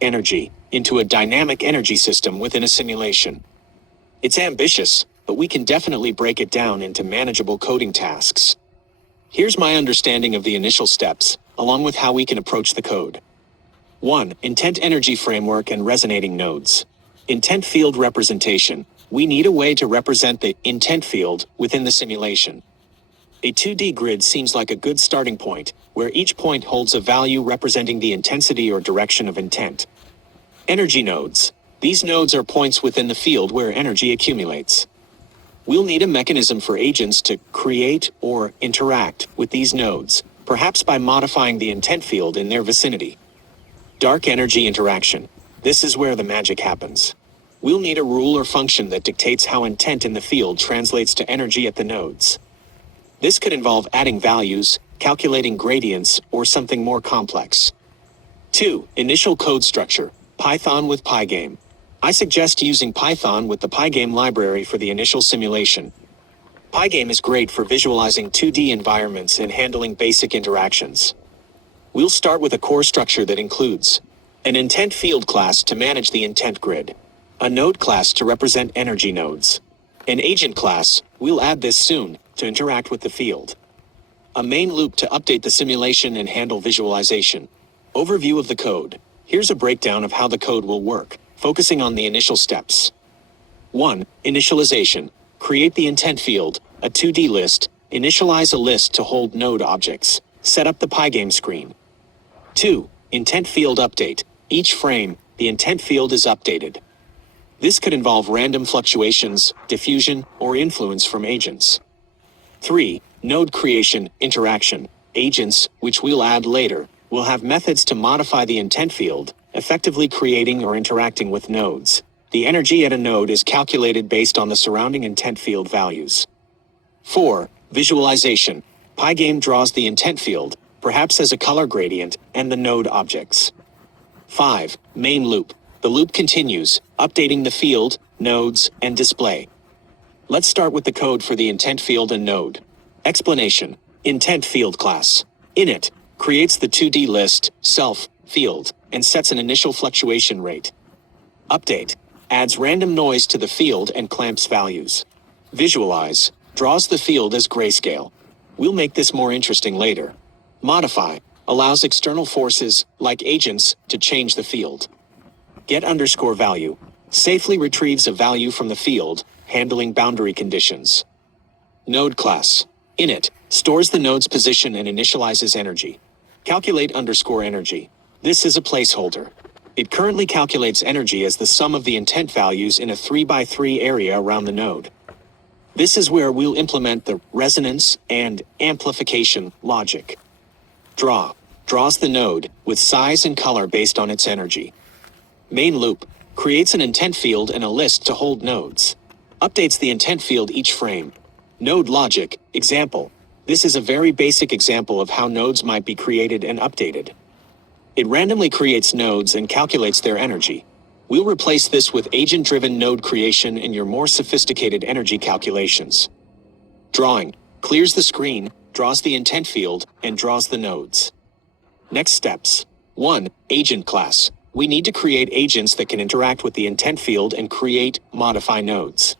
energy into a dynamic energy system within a simulation. It's ambitious, but we can definitely break it down into manageable coding tasks. Here's my understanding of the initial steps, along with how we can approach the code. 1. Intent energy framework and resonating nodes. Intent field representation. We need a way to represent the intent field within the simulation. A 2D grid seems like a good starting point, where each point holds a value representing the intensity or direction of intent. Energy nodes. These nodes are points within the field where energy accumulates. We'll need a mechanism for agents to create or interact with these nodes, perhaps by modifying the intent field in their vicinity. Dark energy interaction. This is where the magic happens. We'll need a rule or function that dictates how intent in the field translates to energy at the nodes. This could involve adding values, calculating gradients, or something more complex. 2. Initial code structure. Python with Pygame. I suggest using Python with the Pygame library for the initial simulation. Pygame is great for visualizing 2D environments and handling basic interactions. We'll start with a core structure that includes an intent field class to manage the intent grid, a node class to represent energy nodes, an agent class, we'll add this soon, to interact with the field, a main loop to update the simulation and handle visualization. Overview of the code. Here's a breakdown of how the code will work, focusing on the initial steps. 1. Initialization. Create the intent field, a 2D list, initialize a list to hold node objects, set up the Pygame screen. 2. Intent field update. Each frame, the intent field is updated. This could involve random fluctuations, diffusion, or influence from agents. 3. Node creation, interaction. Agents, which we'll add later, will have methods to modify the intent field, effectively creating or interacting with nodes. The energy at a node is calculated based on the surrounding intent field values. 4. Visualization. Pygame draws the intent field, perhaps as a color gradient, and the node objects. 5. Main loop. The loop continues, updating the field, nodes, and display. Let's start with the code for the intent field and node. Explanation. Intent field class. Init creates the 2D list, self, field, and sets an initial fluctuation rate. Update adds random noise to the field and clamps values. Visualize draws the field as grayscale. We'll make this more interesting later. Modify allows external forces, like agents, to change the field. Get_value safely retrieves a value from the field, handling boundary conditions. Node class. Init stores the node's position and initializes energy. Calculate_energy. This is a placeholder. It currently calculates energy as the sum of the intent values in a 3x3 area around the node. This is where we'll implement the resonance and amplification logic. Draws the node with size and color based on its energy. Main loop creates an intent field and a list to hold nodes. Updates the intent field each frame. Node logic, example. This is a very basic example of how nodes might be created and updated. It randomly creates nodes and calculates their energy. We'll replace this with agent-driven node creation in your more sophisticated energy calculations. Drawing clears the screen, draws the intent field, and draws the nodes. Next steps. 1. Agent class. We need to create agents that can interact with the intent field and modify nodes.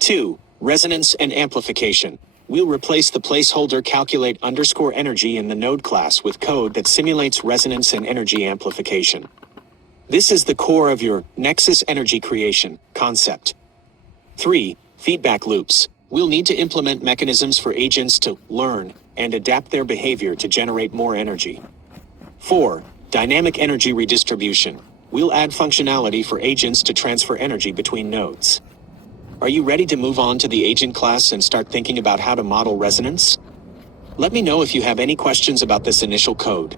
2. Resonance and amplification. We'll replace the placeholder calculate_energy in the node class with code that simulates resonance and energy amplification. This is the core of your Nexus energy creation concept. 3. Feedback loops. We'll need to implement mechanisms for agents to learn and adapt their behavior to generate more energy. 4. Dynamic energy redistribution. We'll add functionality for agents to transfer energy between nodes. Are you ready to move on to the agent class and start thinking about how to model resonance? Let me know if you have any questions about this initial code.